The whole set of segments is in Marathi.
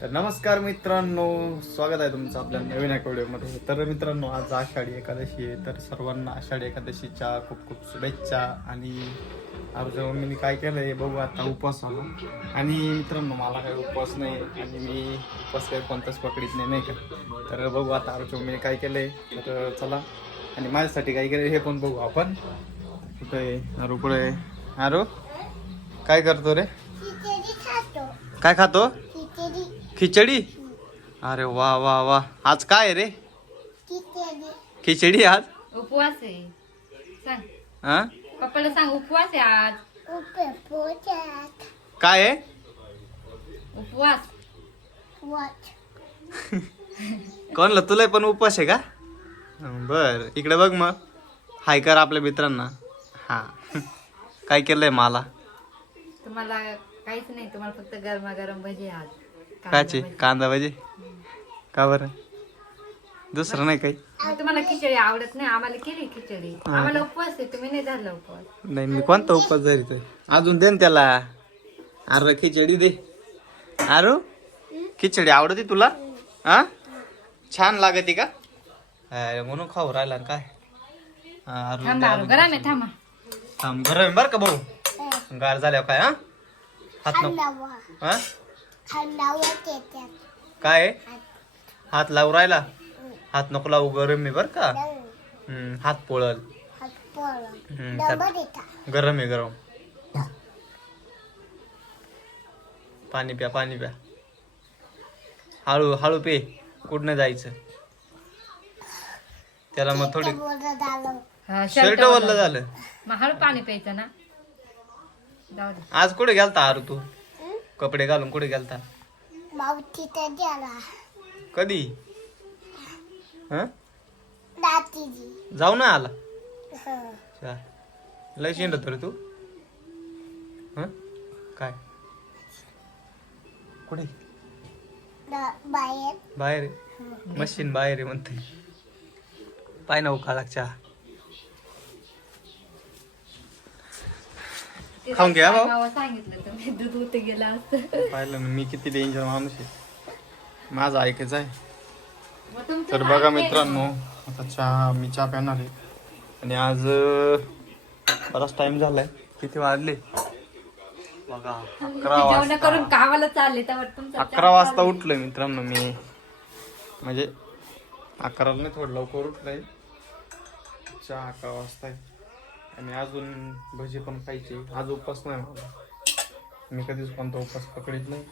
तर नमस्कार मित्रांनो, स्वागत आहे तुमचं आपल्या नवीन एका व्हिडिओमध्ये. तर मित्रांनो, आज आषाढी एकादशी आहे. तर सर्वांना आषाढी एकादशीच्या खूप खूप शुभेच्छा. आणि आमच्या मम्मीने काय केलं आहे बघू आता, उपवास आला. आणि मित्रांनो, मला काही उपवास नाही आणि मी उपवास काही कोणताच पकडीत नाही का. तर बघू आता आमच्या मम्मीने काय केलं आहे. तर चला, आणि माझ्यासाठी काय केलं हे पण बघू आपण. कुठं आहे आरू? कुठं आहे आरू? काय करतो रे? काय खातो? खिचडी. अरे वा वा वा, आज काय आहे रे? खिचडी आज उपवास आहे. सांग हा? पप्पाला सांग उपवास आहे आज. काय आहे? उपवास. कोणला? तुला पण उपवास आहे का? बर, इकडे बघ मग. हाय कर आपल्या मित्रांना. हा. काय केलंय मला? तुम्हाला काहीच नाही, तुम्हाला फक्त गरमागरम भजी आज. काचे? कांदा भाजी. का बरं? दुसरं नाही काही? तुम्हाला खिचडी आवडत नाही, आम्हाला केली खिचडी. आम्हाला उपवास आहे, तुम्ही नाही धरला उपवास. नाही, मी कोणता उपवास धरीत आहे? अजून दे ना त्याला. अरे खिचडी दे. अरे खिचडी आवडते तुला? हा, छान लागते का? अरे म्हणून खाऊ राहिला ना काय? थांबा गरम आहे, थांबा. थांब, गरम आहे बरं का भाऊ. गार झाल्यावर काय? हा, हात नको. हा, काय आहे? हात लावू राहिला? हात नको लावू, गरम आहे बर का. हात पोळल. गरम आहे, गरम. पाणी प्या, पाणी प्या. हळू हळू पे, कुठनं जायचं त्याला. मग थोडी शर्ट वरलं झालं. मग हळू पाणी प्यायचं ना. जाऊ दे. आज कुठे गेलता अरे तू? कपडे घालून कुठे गेलता? कधी? हं? जाऊ ना आला. अच्छा. लय शिंडत रे तू. हं? काय? कुठे? बाहेर आहे? मशीन बाहेर आहे म्हणते. पाय ना उकाळा चहा. खाऊन घ्या भाऊ. मावा सांगितलं तुम्ही दूध उत गेला असतं. पाहिलं ना मी किती डेंजर माणूस आहे. माझं ऐकायचं आहे. मग तुमचं तर बघा मित्रांनो, आता चहा, मी चहा पिणार आहे. आणि आज बराच टाइम झालाय. किती वाजले बघा? 11 जेवण करून वाजता. गावाला चालले तर 11 वाजता उठलोय मित्रांनो मी. म्हणजे 11 नाही, थोडं लवकर उठलंय. चहा 11 वाजता आहे. आणि अजून भजी पण खायची. आज उपवास नाही मला. मी कधीच कोणता उपवास पकडीत नाही.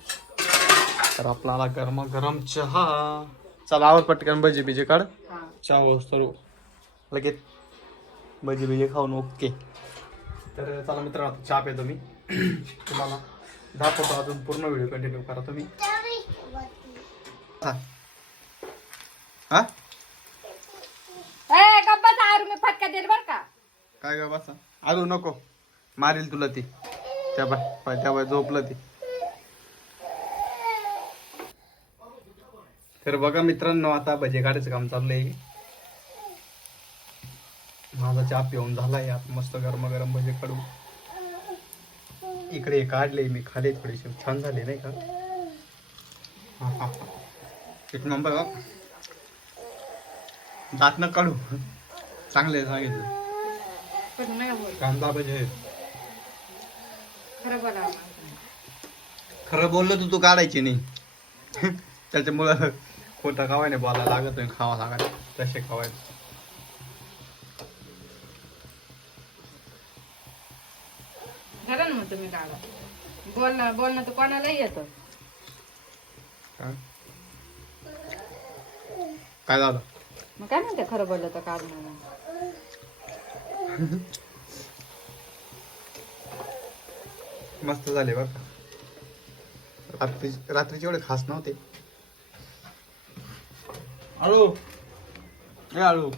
तर आपल्याला गरम चहा. चला आवर पटकन, भजी बिजी काढ. चहा सर्व लगेच भजी बिजी खाऊन ओके. तर चला मित्रांनो, आता चहा पितो मी. तुम्हाला दाखवतो अजून, पूर्ण व्हिडिओ कंटिन्यू करा तुम्ही. हा, गप्पा सारू मी फटका देईल बर का. काय ग बसा. अजून नको, मारील तुला ती. त्या बाय झोपलं ती. तर बघा मित्रांनो, आता भजे काढायचं काम चाललंय. माझा चहा पिऊन झालाय. आता मस्त गरम भजे काढू. इकडे काढले मी, खाले थोडेसे, छान झाले नाही का? हा. एक नंबर. दात न काढू, चांगले सांगितलं. कांदा भजे. खरं बोललो तू काढायची नाही. त्याच्यामुळं खोटा खावाय नाही बोलायला लागत, खावा लागायला तसे खावायला. खरं ना, तुम्ही काढा. बोलणं तर कोणालाही येतं. काय झालं? मग काय म्हणते, खरं बोललं तर काढणं. मस्त झाले बरं का. रात्रीचे एवढे खास नव्हते. हळू हळू.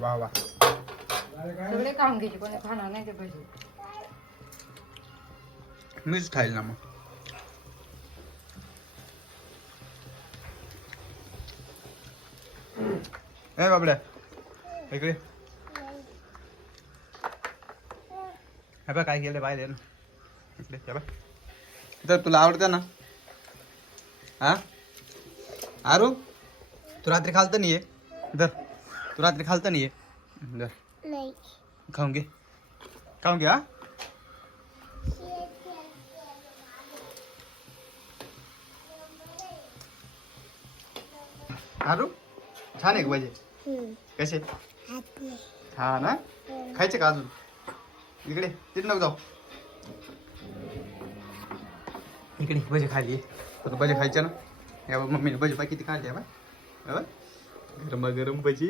वा वा. सगळे खाऊन घ्यायचे, कोणी खाणार नाही ते भजी. मीच खाईल ना मग. ए बाबड्या, इकडे. हे बघ काय केलं बाहेर ना. इकडे या बा. तर तुला आवडतं ना हा आरू तू रात्री खालतं नाही आहे धर तू रात्री खालतं नाही आहे धर नाही खाऊन घे हा आरू छान आहे का पाहिजे कसे हात नाही हा ना खायचे का अजून इकडे तिथे नको जाऊ इकडे भजी खाली तुला भजी खायचे ना या बघ, मम्मीने भजी पाय किती खाल्ली बा गरम गरम भजी